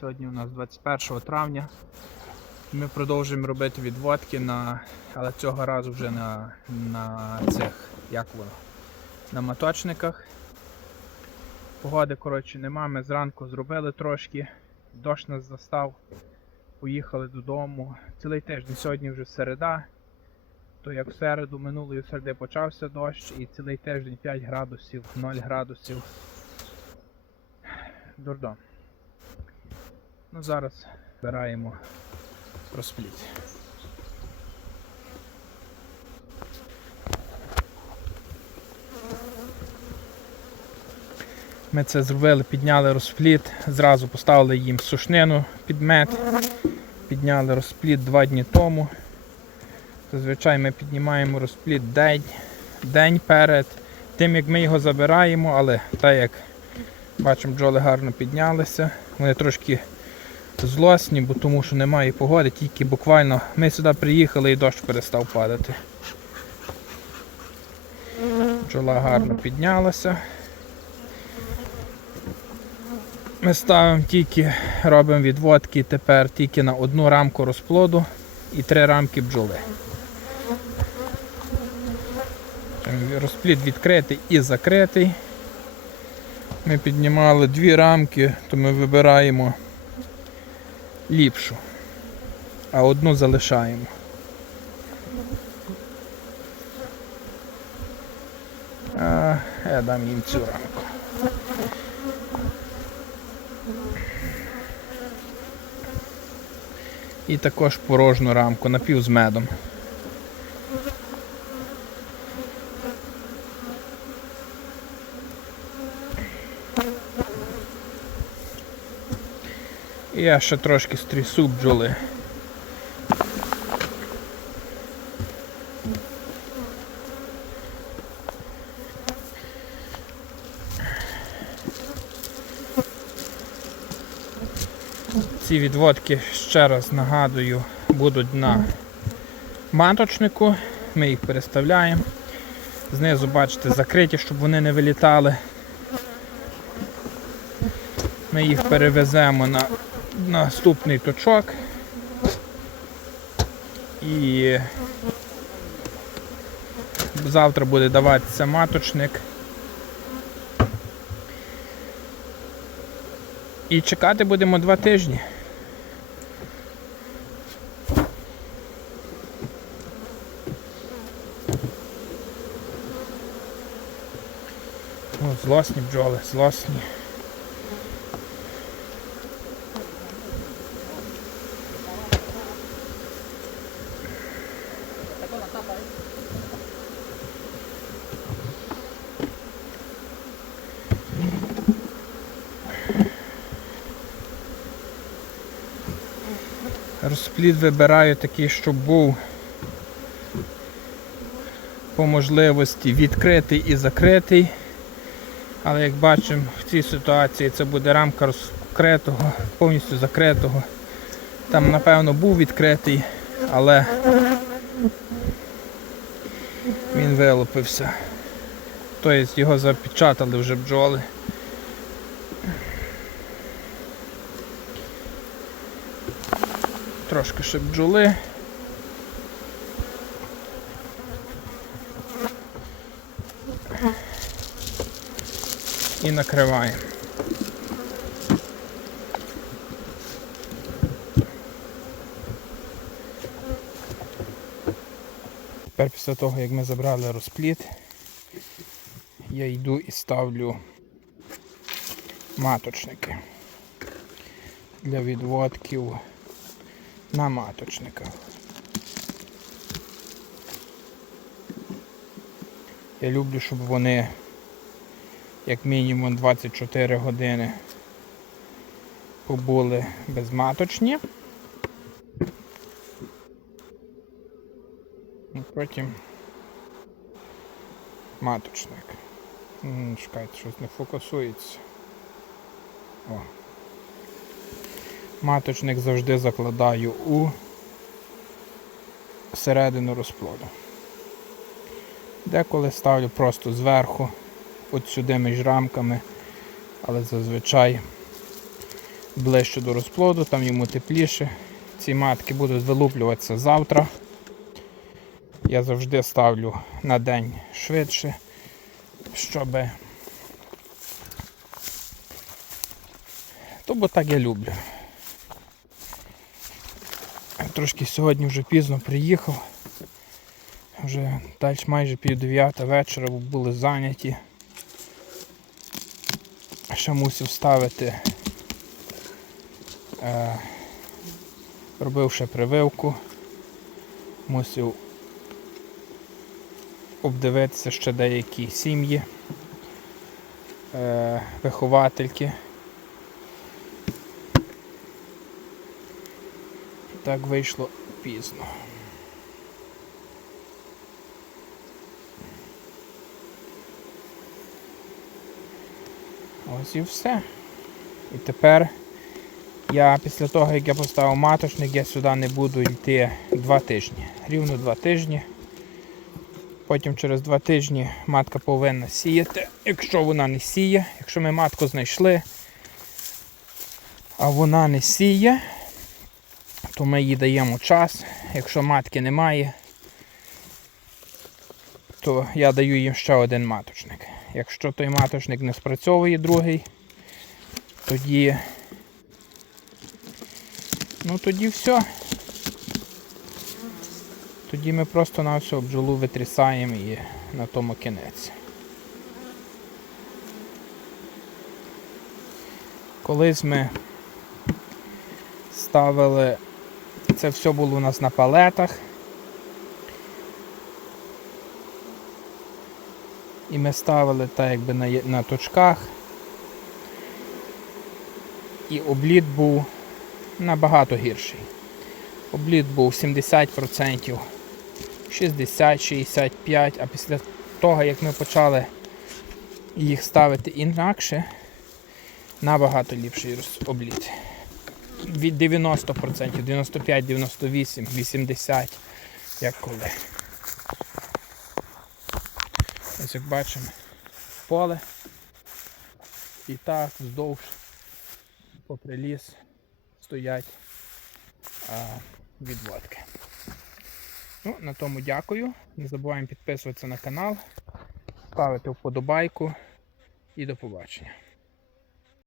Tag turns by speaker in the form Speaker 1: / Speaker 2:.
Speaker 1: Сьогодні у нас 21 травня. Ми продовжуємо робити відводки на. Але цього разу вже на, на цих, як воно, на моточниках. Погоди, коротше, нема. Ми зранку зробили трошки. Дощ нас застав. Поїхали додому. Цілий тиждень, сьогодні вже середа. То як в середу, минулої середи почався дощ і цілий тиждень 5 градусів, 0 градусів. Дурдом. Ну зараз збираємо розпліт. Ми це зробили, підняли розпліт, зразу поставили їм сушнину під мед, підняли розпліт два дні тому. Зазвичай ми піднімаємо розпліт день, день перед тим, як ми його забираємо, але так як бачимо, бджоли гарно піднялися. Вони трошки злосні, бо тому що немає погоди, тільки буквально ми сюди приїхали і дощ перестав падати. Бджола гарно піднялася. Ми ставимо тільки, робимо відводки тепер тільки на одну рамку розплоду і три рамки бджоли. Розплід відкритий і закритий. Ми піднімали дві рамки, то ми вибираємо ліпшу, а одну залишаємо. А, я дам їм цю рамку. І також порожню рамку напів з медом. І я ще трошки стрісу бджоли. Ці відводки, ще раз нагадую, будуть на маточнику. Ми їх переставляємо. Знизу, бачите, закриті, щоб вони не вилітали. Ми їх перевеземо на наступний точок. І завтра буде даватися маточник. І чекати будемо два тижні. О, злосні бджоли, злосні. Розплід вибираю такий, щоб був по можливості відкритий і закритий. Але як бачимо в цій ситуації це буде рамка розкритого, повністю закритого. Там напевно був відкритий, але він вилупився. Тобто його запечатали вже бджоли. Трошки ще бджоли. І накриваємо. Тепер після того, як ми забрали розпліт, я йду і ставлю маточники для відводків на маточниках. Я люблю, щоб вони як мінімум 24 години побули безматочні. Потім маточник. Чекайте, щось не фокусується. О. Маточник завжди закладаю у середину розплоду. Деколи ставлю просто зверху, от сюди між рамками, але зазвичай ближче до розплоду, там йому тепліше. Ці матки будуть вилуплюватися завтра. Я завжди ставлю на день швидше, щоб. То так я люблю. Трошки сьогодні вже пізно приїхав. Вже далі майже пів дев'ята вечора були зайняті. Ще мусив ставити. Е, робив ще прививку. Мусив обдивитися ще деякі сім'ї, е, виховательки. Так вийшло пізно. Ось і все. І тепер я після того, як я поставив маточник, я сюди не буду йти два тижні. Рівно два тижні. Потім через два тижні матка повинна сіяти. Якщо вона не сіє, якщо ми матку знайшли, а вона не сіє, то ми їй даємо час. Якщо матки немає, то я даю їм ще один маточник. Якщо той маточник не спрацьовує другий, тоді. Ну тоді все. Тоді ми просто на всю бджолу витрясаємо і на тому кінець. Колись ми ставили, це все було у нас на палетах. І ми ставили так якби на, на точках. І обліт був набагато гірший. Обліт був 70%, 60-65%, а після того, як ми почали їх ставити інакше, набагато ліпший обліт. Від 90%, 95, 98, 80%, як коли. Ось як бачимо, поле. І так вздовж попри ліс стоять а, відводки. Ну, на тому дякую. Не забуваємо підписуватися на канал, ставити вподобайку і до побачення.